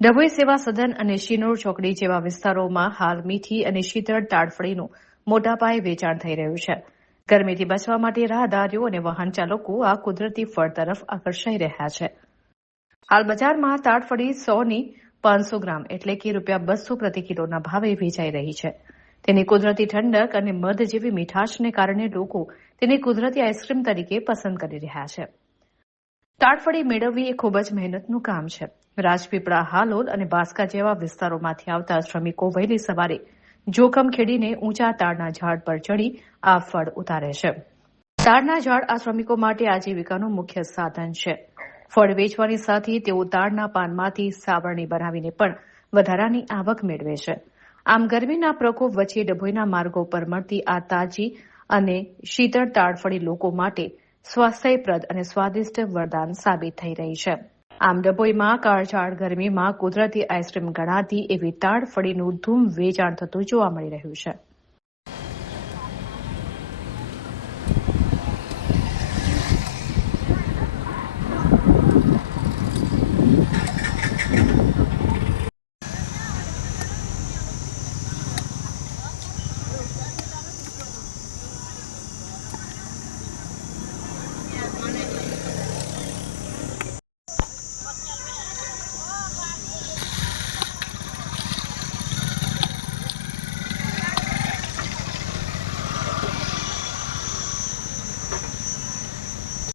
ડભોઈ સેવા સદન અને શિનોર ચોકડી જેવા વિસ્તારોમાં હાલ મીઠી અને શીતળ તાડફળીનું મોટા પાયે વેચાણ થઈ રહ્યું છે. ગરમીથી બચવા માટે રાહદારીઓ અને વાહન ચાલકો આ કુદરતી ફળ તરફ આકર્ષાઈ રહ્યા છે. હાલ બજારમાં તાડફળી 100ની 500 ગ્રામ એટલે કે ₹200 પ્રતિ કિલોના ભાવે વેચાઈ રહી છે. તેની કુદરતી ઠંડક અને મધ જેવી મીઠાશને કારણે લોકો તેને કુદરતી આઈસ્ક્રીમ તરીકે પસંદ કરી રહ્યા છે. તાડફળી મેળવવી એ ખૂબ જ મહેનતનું કામ છે. રાજપીપળા, હાલોલ અને બાસ્કા જેવા વિસ્તારોમાંથી આવતા શ્રમિકો વહેલી સવારે જોખમ ખેડીને ઊંચા તાડના ઝાડ પર ચડી આ ફળ ઉતારે છે. તાડના ઝાડ આ શ્રમિકો માટે આજીવિકાનું મુખ્ય સાધન છે. ફળ વેચવાની સાથે તેઓ તાડના પાનમાંથી સાવરણી બનાવીને પણ વધારાની આવક મેળવે છે. આમ ગરમીના પ્રકોપ વચ્ચે ડભોઈના માર્ગો પર મળતી આ તાજી અને શીતળ તાડફળી લોકો માટે સ્વાસ્થ્યપ્રદ અને સ્વાદિષ્ટ વરદાન સાબિત થઈ રહી છે. આમ ડભોઈમાં કાળઝાળ ગરમીમાં કુદરતી આઈસ્ક્રીમ ગણાતી એવી તાડફળીનું ધૂમ વેચાણ થતું જોવા મળી રહ્યું છે.